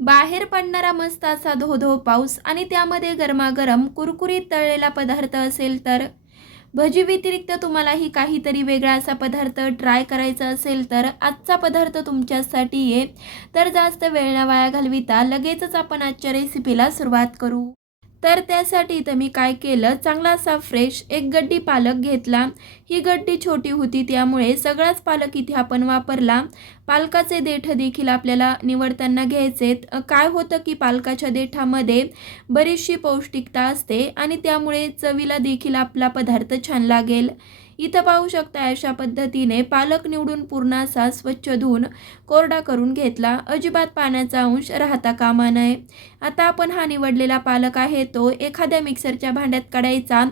बाहेर पडणारा मस्त असा धोधो पाऊस आणि त्यामध्ये गरमागरम कुरकुरीत तळलेला पदार्थ असेल तर भजी व्यतिरिक्त तुम्हालाही काहीतरी वेगळा असा पदार्थ ट्राय करायचा असेल तर आजचा पदार्थ तुमच्यासाठी आहे. तर जास्त वेळ न वाया घालविता लगेचच आपण आजच्या रेसिपीला सुरुवात करू. तर त्यासाठी इथं मी काय केलं? चांगला असा फ्रेश एक गड्डी पालक घेतला. ही गड्डी छोटी होती त्यामुळे सगळाच पालक इथे आपण वापरला. पालकाचे देठ देखील आपल्याला निवडताना घ्यायचे काय होतं की पालकाच्या देठामध्ये बरीचशी पौष्टिकता असते आणि त्यामुळे चवीला देखील आपला पदार्थ छान लागेल. इथं पाहू शकता अशा पद्धतीने पालक निवडून पूर्ण असा स्वच्छ धुवून कोरडा करून घेतला. अजिबात पाण्याचा अंश राहता कामा नये. आता आपण हा निवडलेला पालक आहे. तो एखाद्या मिक्सरच्या भांड्यात काढायचा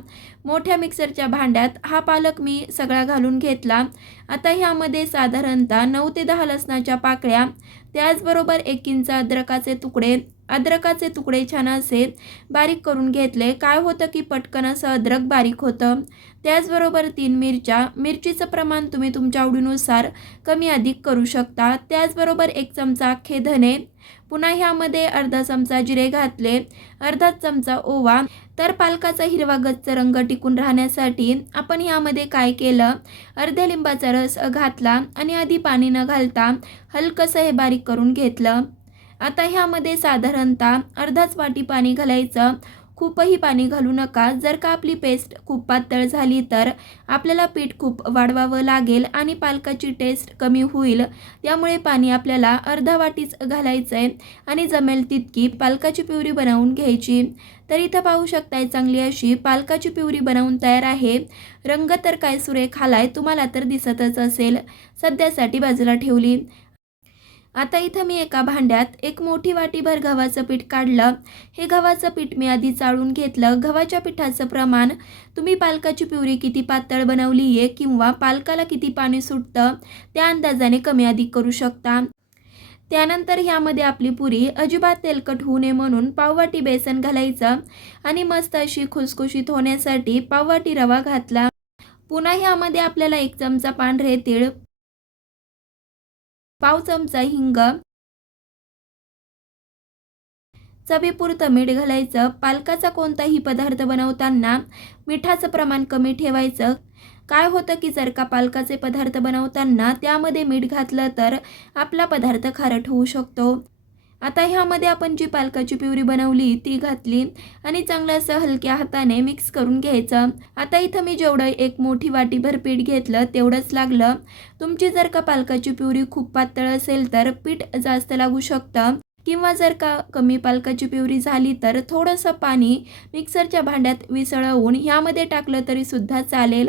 मोठ्या मिक्सरच्या भांड्यात हा पालक मी सगळा घालून घेतला. आता ह्यामध्ये साधारणतः नऊ ते दहा लसणाच्या पाकळ्या त्याचबरोबर एक इंच अद्रकाचे तुकडे अद्रकाचे तुकडे छान असे बारीक करून घेतले. काय होतं की पटकन असं अद्रक बारीक होतं. त्याचबरोबर तीन मिरच्या. मिरचीचं प्रमाण तुम्ही तुमच्या आवडीनुसार कमी अधिक करू शकता. त्याचबरोबर एक चमचा अख्खे धने. पुन्हा ह्यामध्ये अर्धा चमचा जिरे घातले. अर्धा चमचा ओवा. तर पालकाचा हिरवा गच्च रंग टिकून राहण्यासाठी आपण ह्यामध्ये काय केलं? अर्ध्या लिंबाचा रस घातला आणि आधी पाणी न घालता हलकंसं हे बारीक करून घेतलं. आता ह्यामध्ये साधारणतः अर्धाच वाटी पाणी घालायचं. खूपही पाणी घालू नका. जर का आपली पेस्ट खूप पातळ झाली तर आपल्याला पीठ खूप वाढवावं लागेल आणि पालकाची टेस्ट कमी होईल. त्यामुळे पाणी आपल्याला अर्धा वाटीच घालायचं आहे आणि जमेल तितकी पालकाची पिवरी बनवून घ्यायची. तर इथं पाहू शकताय चांगली अशी पालकाची पिवरी बनवून तयार आहे. रंग तर काय सुरेख आलाय तुम्हाला तर दिसतच असेल. सध्यासाठी बाजूला ठेवली. आता इथं मी एका भांड्यात एक मोठी वाटीभर गव्हाचं पीठ काढलं. हे गव्हाचं पीठ मी आधी चाळून घेतलं. गव्हाच्या पिठाचं प्रमाण तुम्ही पालकाची प्युरी किती पातळ बनवली आहे किंवा पालकाला किती पाणी सुटतं त्या अंदाजाने कमी अधिक करू शकता. त्यानंतर ह्यामध्ये आपली पुरी अजिबात तेलकट होऊ नये म्हणून पाववाटी बेसन घालायचं आणि मस्त अशी खुसखुशीत होण्यासाठी पाववाटी रवा घातला. पुन्हा ह्यामध्ये आपल्याला एक चमचा पांढरे तीळ पाव चमचा हिंग चवीपुरतं मीठ घालायचं. पालकाचा कोणताही पदार्थ बनवताना मिठाचं प्रमाण कमी ठेवायचं. काय होतं की जर का पालकाचे पदार्थ बनवताना त्यामध्ये मीठ घातलं तर आपला पदार्थ खारट होऊ शकतो. आता ह्यामध्ये आपण जी पालकाची प्युरी बनवली ती घातली आणि चांगलं असं हलक्या हाताने मिक्स करून घ्यायचं. आता इथं मी जेवढं एक मोठी वाटीभर पीठ घेतलं तेवढंच लागलं. तुमची जर का पालकाची प्युरी खूप पातळ असेल तर पीठ जास्त लागू शकतं. किंवा जर का कमी पालकाची प्युरी झाली तर थोडंसं पाणी मिक्सरच्या भांड्यात विसळवून ह्यामध्ये टाकलं तरी सुद्धा चालेल.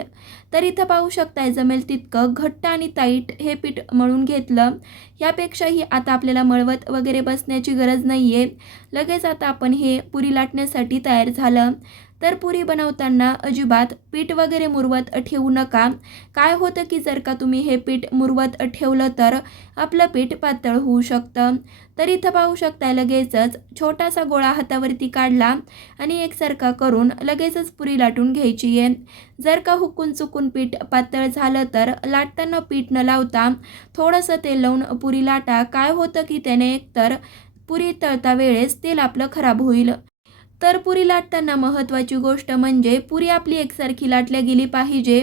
तर इथं पाहू शकताय जमेल तितकं घट्ट आणि ताईट हे पीठ मळून घेतलं. ह्यापेक्षाही आता आपल्याला मळवत वगैरे बसण्याची गरज नाही आहे लगेच आता आपण हे पुरी लाटण्यासाठी तयार झालं. तर पुरी बनवताना अजिबात पीठ वगैरे मुरवत ठेवू नका. काय होतं की जर का तुम्ही हे पीठ मुरवत ठेवलं तर आपलं पीठ पातळ होऊ शकतं. तर इथं पाहू शकता लगेचच छोटासा गोळा हातावरती काढला आणि एकसारखा करून लगेचच पुरी लाटून घ्यायची आहे. जर का हुकून चुकून पीठ पातळ झालं तर लाटताना पीठ न लावता थोडंसं तेल लावून पुरी लाटा. काय होतं की त्याने एकतर पुरी तळता वेळेस तेल आपलं खराब होईल. तर पुरी लाटताना महत्त्वाची गोष्ट म्हणजे पुरी आपली एकसारखी लाटल्या गेली पाहिजे.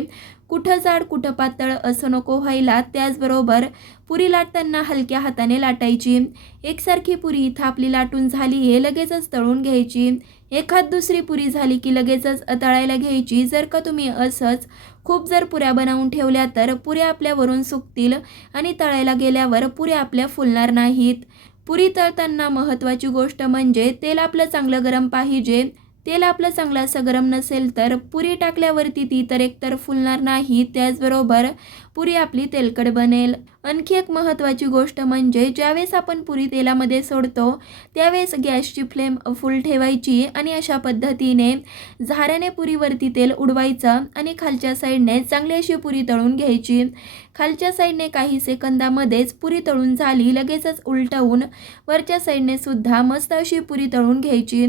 कुठं जाड कुठं पातळ असं नको व्हायला. त्याचबरोबर पुरी लाटताना हलक्या हाताने लाटायची. एकसारखी पुरी इथं आपली लाटून झाली हे लगेचच तळून घ्यायची. एखाद दुसरी पुरी झाली की लगेचच तळायला घ्यायची. जर का तुम्ही असंच खूप जर पुऱ्या बनवून ठेवल्या तर पुऱ्या आपल्यावरून सुकतील आणि तळायला गेल्यावर पुऱ्या आपल्या फुलणार नाहीत. पुरी तळताना महत्त्वाची गोष्ट म्हणजे तेल आपलं चांगलं गरम पाहिजे. तेल आपलं चांगलं असं गरम नसेल तर पुरी टाकल्यावरती ती तर एकतर फुलणार नाही त्याचबरोबर पुरी आपली तेलकट बनेल. आणखी एक महत्त्वाची गोष्ट म्हणजे ज्यावेळेस आपण पुरी तेलामध्ये सोडतो त्यावेळेस गॅसची फ्लेम फुल ठेवायची आणि अशा पद्धतीने झाऱ्याने पुरीवरती तेल उडवायचं आणि खालच्या साईडने चांगली अशी पुरी तळून घ्यायची. खालच्या साईडने काही सेकंदामध्येच पुरी तळून झाली लगेचच उलटवून वरच्या साईडने सुद्धा मस्त अशी पुरी तळून घ्यायची.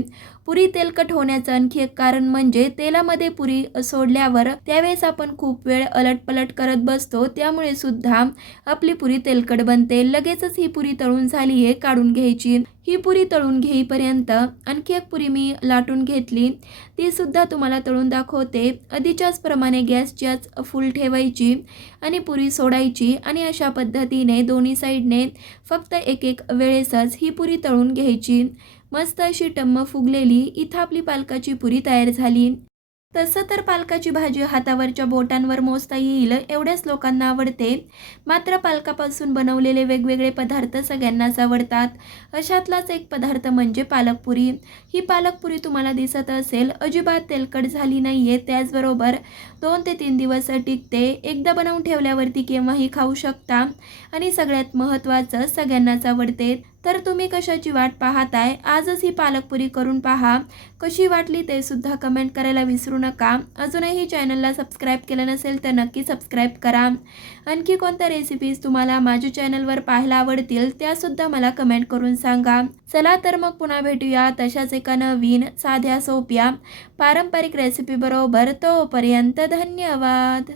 पुरी तेलकट होण्याचं आणखी एक कारण म्हणजे तेलामध्ये पुरी सोडल्यावर त्यावेळेस आपण खूप वेळ अलटपलट करत बसतो. त्यामुळे सुद्धा आपली पुरी तेलकट बनते. लगेचच ही पुरी तळून झाली आहे काढून घ्यायची. ही पुरी तळून घेईपर्यंत आणखी एक पुरी मी लाटून घेतली. ती सुद्धा तुम्हाला तळून दाखवते. आधीच्याच प्रमाणे गॅसच्याच फुल ठेवायची आणि पुरी सोडायची आणि अशा पद्धतीने दोन्ही साईडने फक्त एक एक वेळेसच ही पुरी तळून घ्यायची. मस्त अशी टम्म फुगलेली इथं आपली पालकाची पुरी तयार झाली. तसं तर पालकाची भाजी हातावरच्या बोटांवर मोजता येईल एवढ्याच लोकांना आवडते. मात्र पालकापासून बनवलेले वेगवेगळे पदार्थ सगळ्यांनाच आवडतात. अशातलाच एक पदार्थ म्हणजे पालकपुरी. ही पालकपुरी तुम्हाला दिसत असेल अजिबात तेलकट झाली नाही आहे त्याचबरोबर दोन ते तीन दिवस टिकते. एकदा बनवून ठेवल्यावरती केव्हाही खाऊ शकता. आणि सगळ्यात महत्त्वाचं सगळ्यांनाच आवडते. तर तुम्ही कशाची वाट पाहताय? आजच ही पालकपुरी करून पहा. कशी वाटली ते सुद्धा कमेंट करायला विसरू नका. अजूनही चॅनलला सबस्क्राईब केलं नसेल तर नक्की सबस्क्राईब करा. आणखी कोणत्या रेसिपीज तुम्हाला माझ्या चॅनलवर पाहायला आवडतील त्यासुद्धा मला कमेंट करून सांगा. चला तर मग पुन्हा भेटूया तशाच एका नवीन साध्या सोप्या पारंपरिक रेसिपीबरोबर तोपर्यंत धन्यवाद!